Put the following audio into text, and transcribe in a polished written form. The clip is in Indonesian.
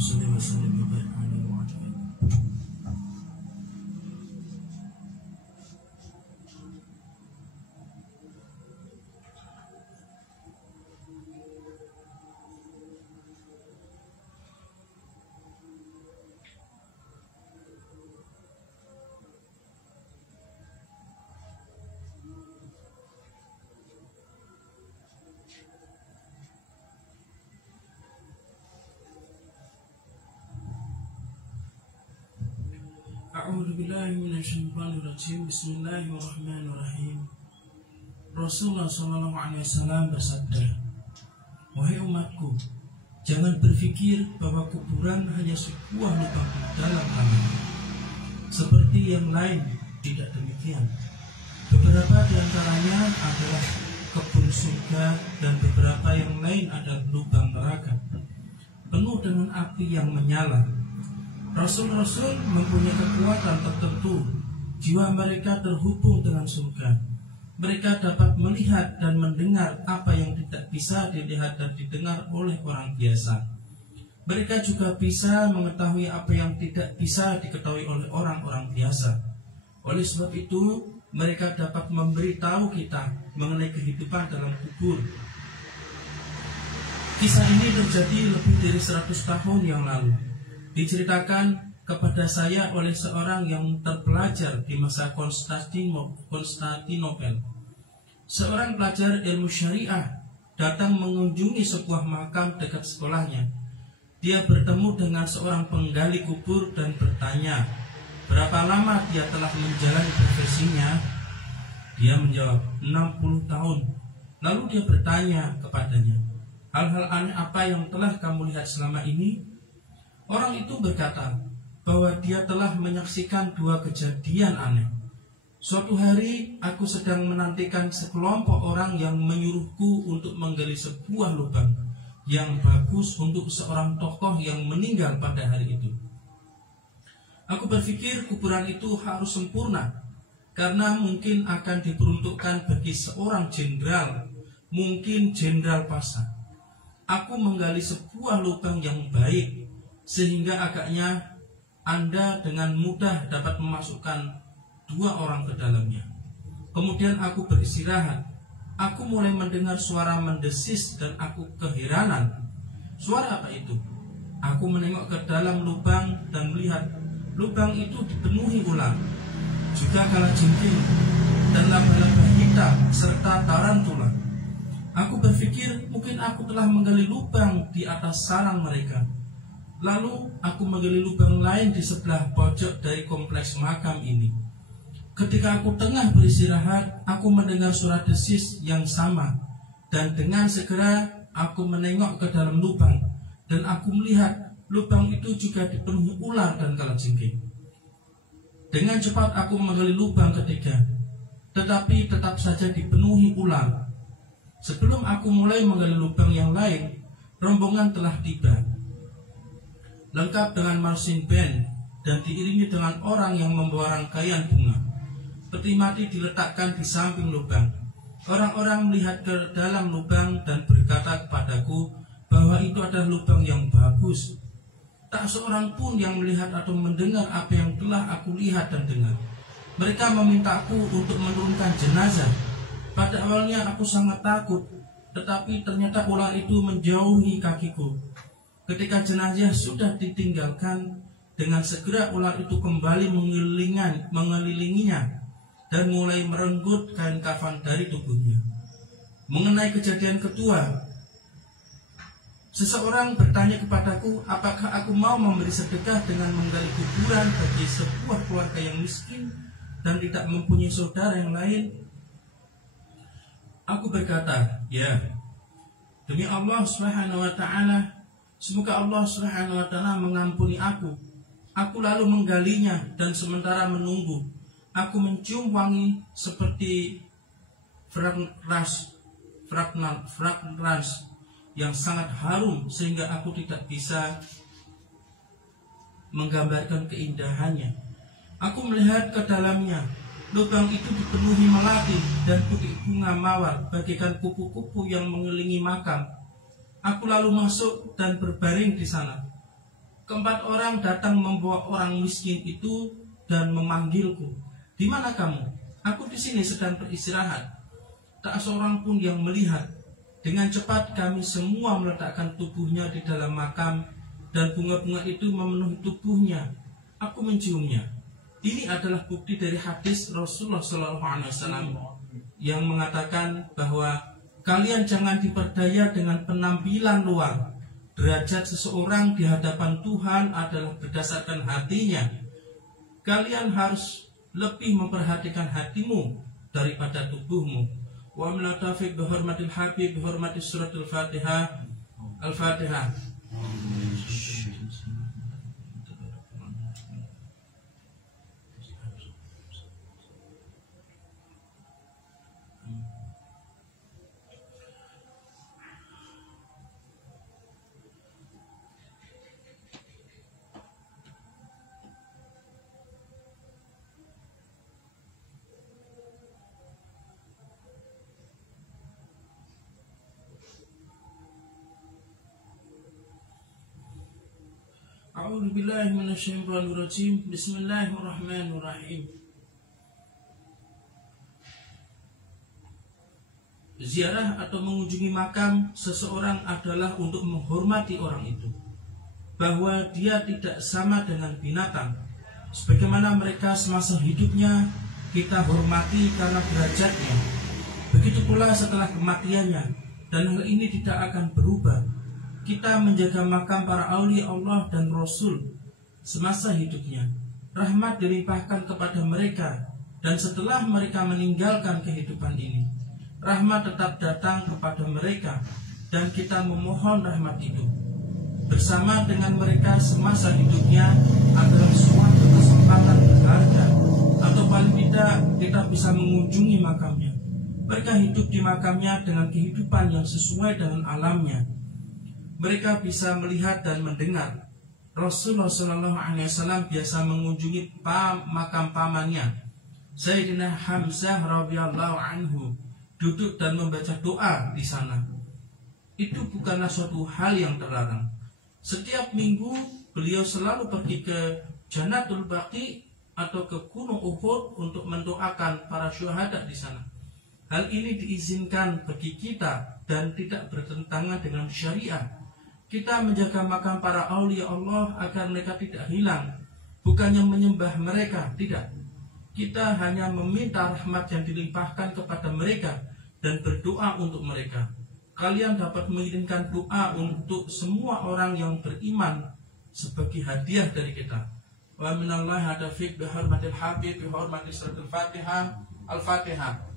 sholli wa sallim wa barik alaihi wa ala alihi. A'udzu billahi minasyaitonir rajim. Bismillahirrahmanirrahim. Rasulullah sallallahu alaihi wasallam bersabda, "Wahai umatku, jangan berpikir bahwa kuburan hanya sebuah lubang di dalam tanah. Seperti yang lain, tidak demikian. Beberapa di antaranya adalah kebun surga dan beberapa yang lain adalah lubang neraka, penuh dengan api yang menyala. Rasul-rasul mempunyai kekuatan tertentu. Jiwa mereka terhubung dengan surga. Mereka dapat melihat dan mendengar apa yang tidak bisa dilihat dan didengar oleh orang biasa. Mereka juga bisa mengetahui apa yang tidak bisa diketahui oleh orang-orang biasa. Oleh sebab itu, mereka dapat memberitahu kita mengenai kehidupan dalam kubur." Kisah ini terjadi lebih dari 100 tahun yang lalu. Diceritakan kepada saya oleh seorang yang terpelajar di masa Konstantinopel. Seorang pelajar ilmu syariah datang mengunjungi sebuah makam dekat sekolahnya. Dia bertemu dengan seorang penggali kubur dan bertanya, berapa lama dia telah menjalani profesinya. Dia menjawab, 60 tahun. Lalu dia bertanya kepadanya, hal-hal aneh apa yang telah kamu lihat selama ini? Orang itu berkata bahwa dia telah menyaksikan 2 kejadian aneh. Suatu hari aku sedang menantikan sekelompok orang yang menyuruhku untuk menggali sebuah lubang yang bagus untuk seorang tokoh yang meninggal pada hari itu. Aku berpikir kuburan itu harus sempurna, karena mungkin akan diperuntukkan bagi seorang jenderal, mungkin jenderal pasang. Aku menggali sebuah lubang yang baik, sehingga agaknya Anda dengan mudah dapat memasukkan 2 orang ke dalamnya. Kemudian aku beristirahat. Aku mulai mendengar suara mendesis dan aku keheranan. Suara apa itu? Aku menengok ke dalam lubang dan melihat lubang itu dipenuhi ular, juga kalajengking dan laba-laba hitam serta tarantula. Aku berpikir mungkin aku telah menggali lubang di atas sarang mereka. Lalu aku menggali lubang lain di sebelah pojok dari kompleks makam ini. Ketika aku tengah beristirahat, aku mendengar suara desis yang sama. Dan dengan segera aku menengok ke dalam lubang. Dan aku melihat lubang itu juga dipenuhi ular dan kalajengking. Dengan cepat aku menggali lubang ketiga, tetapi tetap saja dipenuhi ular. Sebelum aku mulai menggali lubang yang lain, rombongan telah tiba, lengkap dengan marching band dan diiringi dengan orang yang membawa rangkaian bunga. Peti mati diletakkan di samping lubang. Orang-orang melihat ke dalam lubang dan berkata kepadaku bahwa itu adalah lubang yang bagus. Tak seorang pun yang melihat atau mendengar apa yang telah aku lihat dan dengar. Mereka memintaku untuk menurunkan jenazah. Pada awalnya aku sangat takut, tetapi ternyata ular itu menjauhi kakiku. Ketika jenazah sudah ditinggalkan, dengan segera ular itu kembali mengelilinginya dan mulai merenggut kain kafan dari tubuhnya. Mengenai kejadian kedua, seseorang bertanya kepadaku apakah aku mau memberi sedekah dengan menggali kuburan bagi sebuah keluarga yang miskin dan tidak mempunyai saudara yang lain. Aku berkata, ya, demi Allah Subhanahu wa ta'ala, semoga Allah Subhanahu wa ta'ala mengampuni aku. Aku lalu menggalinya dan sementara menunggu, aku mencium wangi seperti fragrance yang sangat harum sehingga aku tidak bisa menggambarkan keindahannya. Aku melihat ke dalamnya. Lubang itu dipenuhi melati dan putih bunga mawar bagaikan kupu-kupu yang mengelilingi makam. Aku lalu masuk dan berbaring di sana. Keempat orang datang membawa orang miskin itu dan memanggilku. Di mana kamu? Aku di sini sedang beristirahat. Tak seorang pun yang melihat. Dengan cepat kami semua meletakkan tubuhnya di dalam makam dan bunga-bunga itu memenuhi tubuhnya. Aku menciumnya. Ini adalah bukti dari hadis Rasulullah SAW yang mengatakan bahwa kalian jangan diperdaya dengan penampilan luar. Derajat seseorang di hadapan Tuhan adalah berdasarkan hatinya. Kalian harus lebih memperhatikan hatimu daripada tubuhmu. Wa min taufiq bi hurmatil habib bi hurmati suratul Fatihah. Al-Fatihah. A'udzu billahi minasyaitonir rajim. Bismillahirrahmanirrahim. Ziarah atau mengunjungi makam seseorang adalah untuk menghormati orang itu, bahwa dia tidak sama dengan binatang. Sebagaimana mereka semasa hidupnya kita hormati karena derajatnya, begitu pula setelah kematiannya, dan hal ini tidak akan berubah. Kita menjaga makam para aulia Allah dan Rasul semasa hidupnya. Rahmat dilimpahkan kepada mereka, dan setelah mereka meninggalkan kehidupan ini, rahmat tetap datang kepada mereka, dan kita memohon rahmat itu. Bersama dengan mereka semasa hidupnya adalah suatu kesempatan berharga, atau paling tidak kita bisa mengunjungi makamnya. Mereka hidup di makamnya dengan kehidupan yang sesuai dengan alamnya. Mereka bisa melihat dan mendengar. Rasulullah SAW biasa mengunjungi makam pamannya, Sayyidina Hamzah radhiyallahu anhu, duduk dan membaca doa di sana. Itu bukanlah suatu hal yang terlarang. Setiap minggu beliau selalu pergi ke Jannatul Baqi atau ke Gunung Uhud untuk mendoakan para syuhada di sana. Hal ini diizinkan bagi kita dan tidak bertentangan dengan syariat. Kita menjaga makam para aulia Allah agar mereka tidak hilang, bukannya menyembah mereka, tidak. Kita hanya meminta rahmat yang dilimpahkan kepada mereka dan berdoa untuk mereka. Kalian dapat mengirimkan doa untuk semua orang yang beriman sebagai hadiah dari kita. Wa minallahi hadafiq bi hurmatil habib bi hurmati suratul Fatihah. Al-Fatihah.